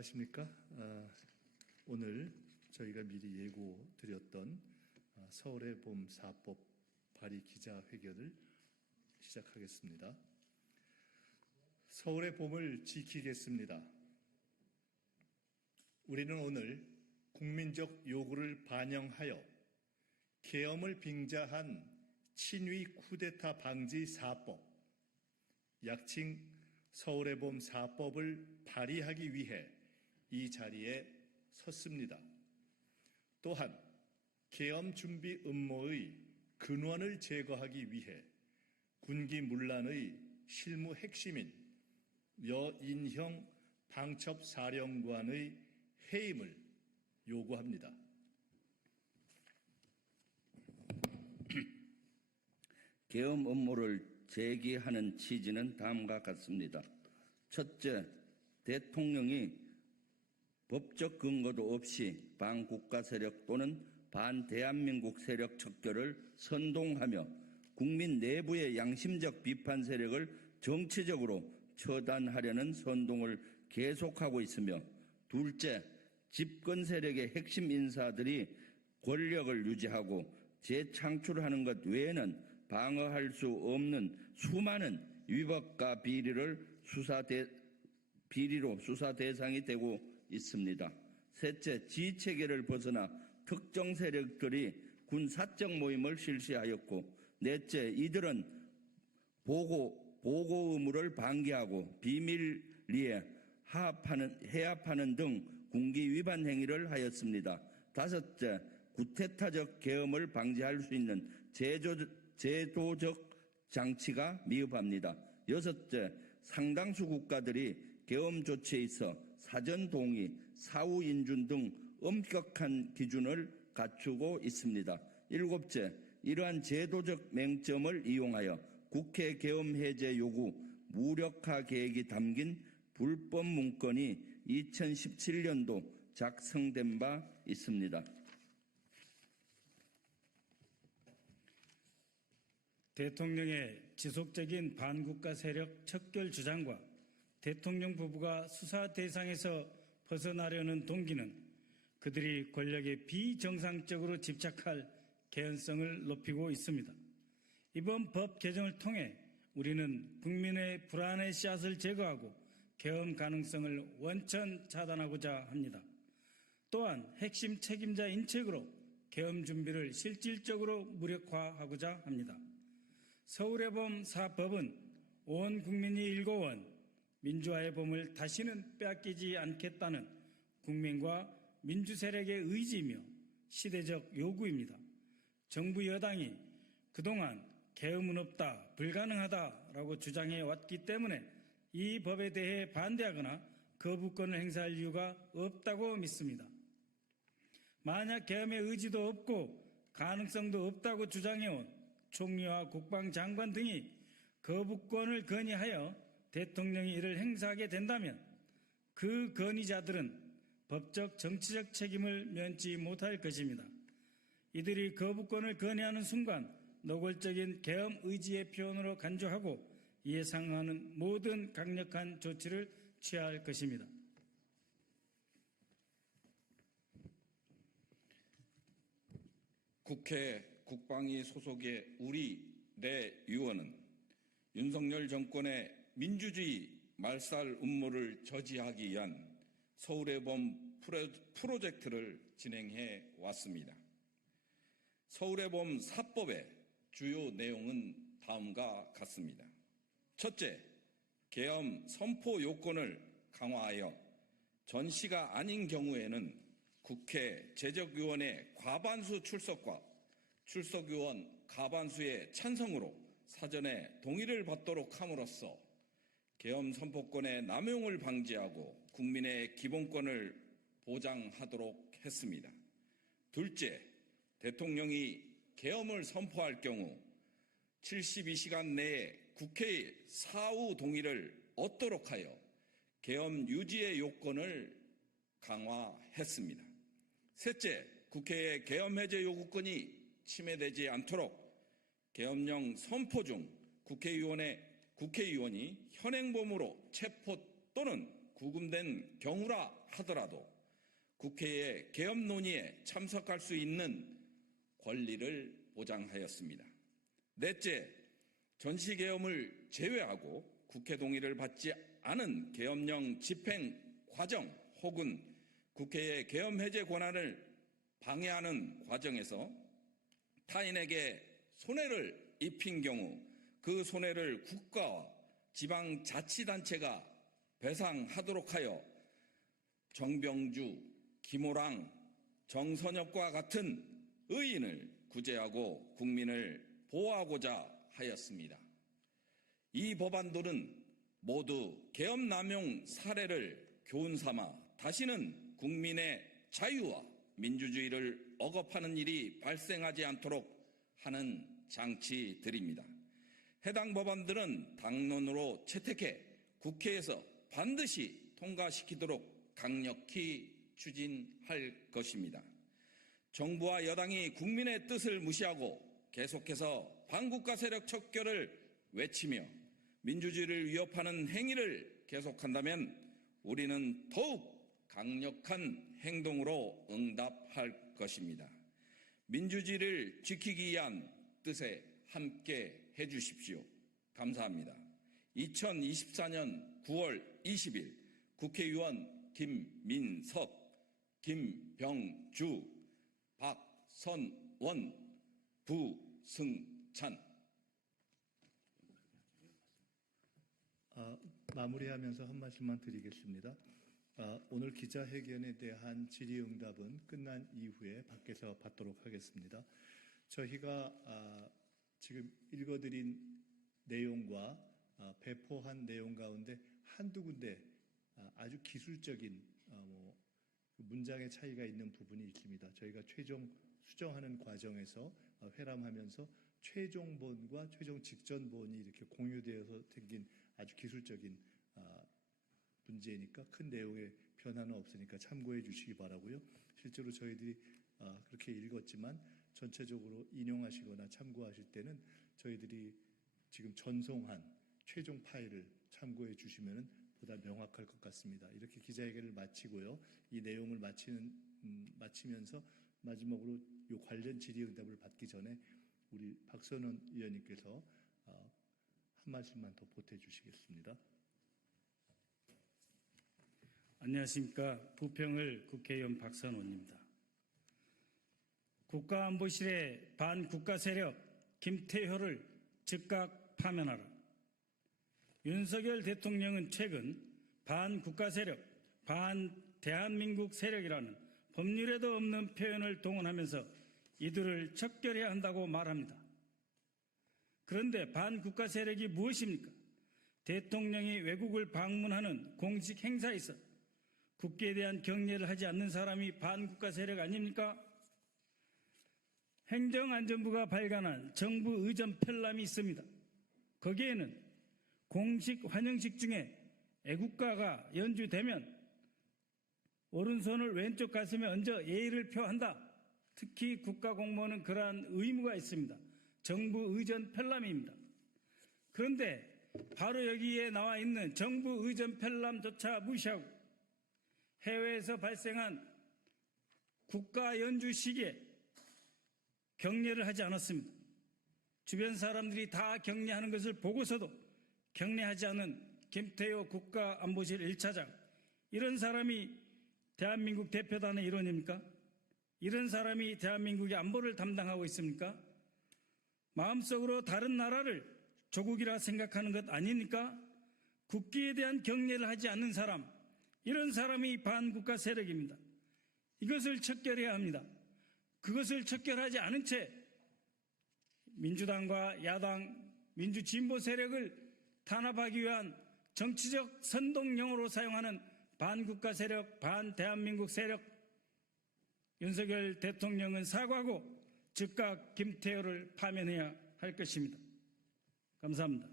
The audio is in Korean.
안녕하십니까. 오늘 저희가 미리 예고 드렸던 서울의 봄 4법 발의 기자회견을 시작하겠습니다. 서울의 봄을 지키겠습니다. 우리는 오늘 국민적 요구를 반영하여 계엄을 빙자한 친위 쿠데타 방지 4법, 약칭 서울의 봄 4법을 발의하기 위해 이 자리에 섰습니다. 또한 계엄 준비 음모의 근원을 제거하기 위해 군기 문란의 실무 핵심인 여인형 방첩사령관의 해임을 요구합니다. 계엄 음모를 제기하는 취지는 다음과 같습니다. 첫째, 대통령이 법적 근거도 없이 반국가 세력 또는 반대한민국 세력 척결을 선동하며 국민 내부의 양심적 비판 세력을 정치적으로 처단하려는 선동을 계속하고 있으며, 둘째, 집권 세력의 핵심 인사들이 권력을 유지하고 재창출하는 것 외에는 방어할 수 없는 수많은 위법과 비리로 수사 대상이 되고 있습니다. 셋째, 지휘체계를 벗어나 특정 세력들이 군사적 모임을 실시하였고, 넷째, 이들은 보고 의무를 방기하고 비밀리에 해합하는 등 군기 위반 행위를 하였습니다. 다섯째, 구테타적 계엄을 방지할 수 있는 제도적 장치가 미흡합니다. 여섯째, 상당수 국가들이 계엄 조치에 있어 사전 동의, 사후 인준 등 엄격한 기준을 갖추고 있습니다. 일곱째, 이러한 제도적 맹점을 이용하여 국회 계엄 해제 요구 무력화 계획이 담긴 불법 문건이 2017년도 작성된 바 있습니다. 대통령의 지속적인 반국가 세력 척결 주장과 대통령 부부가 수사 대상에서 벗어나려는 동기는 그들이 권력에 비정상적으로 집착할 개연성을 높이고 있습니다. 이번 법 개정을 통해 우리는 국민의 불안의 씨앗을 제거하고 계엄 가능성을 원천 차단하고자 합니다. 또한 핵심 책임자 인책으로 계엄 준비를 실질적으로 무력화하고자 합니다. 서울의 봄 4법은 온 국민이 일궈온 민주화의 봄을 다시는 빼앗기지 않겠다는 국민과 민주세력의 의지이며 시대적 요구입니다. 정부 여당이 그동안 계엄은 없다, 불가능하다라고 주장해 왔기 때문에 이 법에 대해 반대하거나 거부권을 행사할 이유가 없다고 믿습니다. 만약 계엄의 의지도 없고 가능성도 없다고 주장해온 총리와 국방장관 등이 거부권을 건의하여 대통령이 이를 행사하게 된다면 그 건의자들은 법적 정치적 책임을 면치 못할 것입니다. 이들이 거부권을 건의하는 순간 노골적인 계엄 의지의 표현으로 간주하고 이에 상응하는 모든 강력한 조치를 취할 것입니다. 국회 국방위 소속의 우리 내 의원은 윤석열 정권의 민주주의 말살 음모를 저지하기 위한 서울의 봄 프로젝트를 진행해 왔습니다. 서울의 봄 4법의 주요 내용은 다음과 같습니다. 첫째, 계엄 선포 요건을 강화하여 전시가 아닌 경우에는 국회 제적위원회 과반수 출석과 출석위원 과반수의 찬성으로 사전에 동의를 받도록 함으로써 계엄 선포권의 남용을 방지하고 국민의 기본권을 보장하도록 했습니다. 둘째, 대통령이 계엄을 선포할 경우 72시간 내에 국회의 사후 동의를 얻도록 하여 계엄 유지의 요건을 강화했습니다. 셋째, 국회의 계엄 해제 요구권이 침해되지 않도록 계엄령 선포 중 국회의원이 현행범으로 체포 또는 구금된 경우라 하더라도 국회의 개헌 논의에 참석할 수 있는 권리를 보장하였습니다. 넷째, 전시계엄을 제외하고 국회 동의를 받지 않은 계엄령 집행 과정 혹은 국회의 계엄 해제 권한을 방해하는 과정에서 타인에게 손해를 입힌 경우 그 손해를 국가와 지방자치단체가 배상하도록 하여 정병주, 김호랑, 정선엽과 같은 의인을 구제하고 국민을 보호하고자 하였습니다. 이 법안들은 모두 계엄 남용 사례를 교훈삼아 다시는 국민의 자유와 민주주의를 억압하는 일이 발생하지 않도록 하는 장치들입니다. 해당 법안들은 당론으로 채택해 국회에서 반드시 통과시키도록 강력히 추진할 것입니다. 정부와 여당이 국민의 뜻을 무시하고 계속해서 반국가 세력 척결을 외치며 민주주의를 위협하는 행위를 계속한다면 우리는 더욱 강력한 행동으로 응답할 것입니다. 민주주의를 지키기 위한 뜻에 함께 해주십시오. 감사합니다. 2024년 9월 20일 국회의원 김민석, 김병주, 박선원, 부승찬. 마무리하면서 한 말씀만 드리겠습니다. 오늘 기자회견에 대한 질의응답은 끝난 이후에 밖에서 받도록 하겠습니다. 저희가 지금 읽어드린 내용과 배포한 내용 가운데 한두 군데 아주 기술적인 문장의 차이가 있는 부분이 있습니다. 저희가 최종 수정하는 과정에서 회람하면서 최종본과 최종 직전본이 이렇게 공유되어서 생긴 아주 기술적인 문제니까 큰 내용의 변화는 없으니까 참고해 주시기 바라고요. 실제로 저희들이 그렇게 읽었지만 전체적으로 인용하시거나 참고하실 때는 저희들이 지금 전송한 최종 파일을 참고해 주시면 보다 명확할 것 같습니다. 이렇게 기자회견을 마치고요. 이 내용을 마치면서 마지막으로 이 관련 질의응답을 받기 전에 우리 박선원 의원님께서 한 말씀만 더 보태주시겠습니다. 안녕하십니까. 부평을 국회의원 박선원입니다. 국가안보실의 반국가 세력 김태효를 즉각 파면하라. 윤석열 대통령은 최근 반국가 세력, 반대한민국 세력이라는 법률에도 없는 표현을 동원하면서 이들을 척결해야 한다고 말합니다. 그런데 반국가 세력이 무엇입니까? 대통령이 외국을 방문하는 공식 행사에서 국기에 대한 경례를 하지 않는 사람이 반국가 세력 아닙니까? 행정안전부가 발간한 정부 의전 편람이 있습니다. 거기에는 공식 환영식 중에 애국가가 연주되면 오른손을 왼쪽 가슴에 얹어 예의를 표한다. 특히 국가공무원은 그러한 의무가 있습니다. 정부 의전 편람입니다. 그런데 바로 여기에 나와 있는 정부 의전 편람조차 무시하고 해외에서 발생한 국가 연주 시기에 경례를 하지 않았습니다. 주변 사람들이 다 경례하는 것을 보고서도 경례하지 않은 김태효 국가안보실 1차장, 이런 사람이 대한민국 대표단의 일원입니까? 이런 사람이 대한민국의 안보를 담당하고 있습니까? 마음속으로 다른 나라를 조국이라 생각하는 것 아닙니까? 국기에 대한 경례를 하지 않는 사람, 이런 사람이 반국가 세력입니다. 이것을 척결해야 합니다. 그것을 척결하지 않은 채 민주당과 야당, 민주진보 세력을 탄압하기 위한 정치적 선동용어로 사용하는 반국가 세력, 반대한민국 세력, 윤석열 대통령은 사과하고 즉각 김태효를 파면해야 할 것입니다. 감사합니다.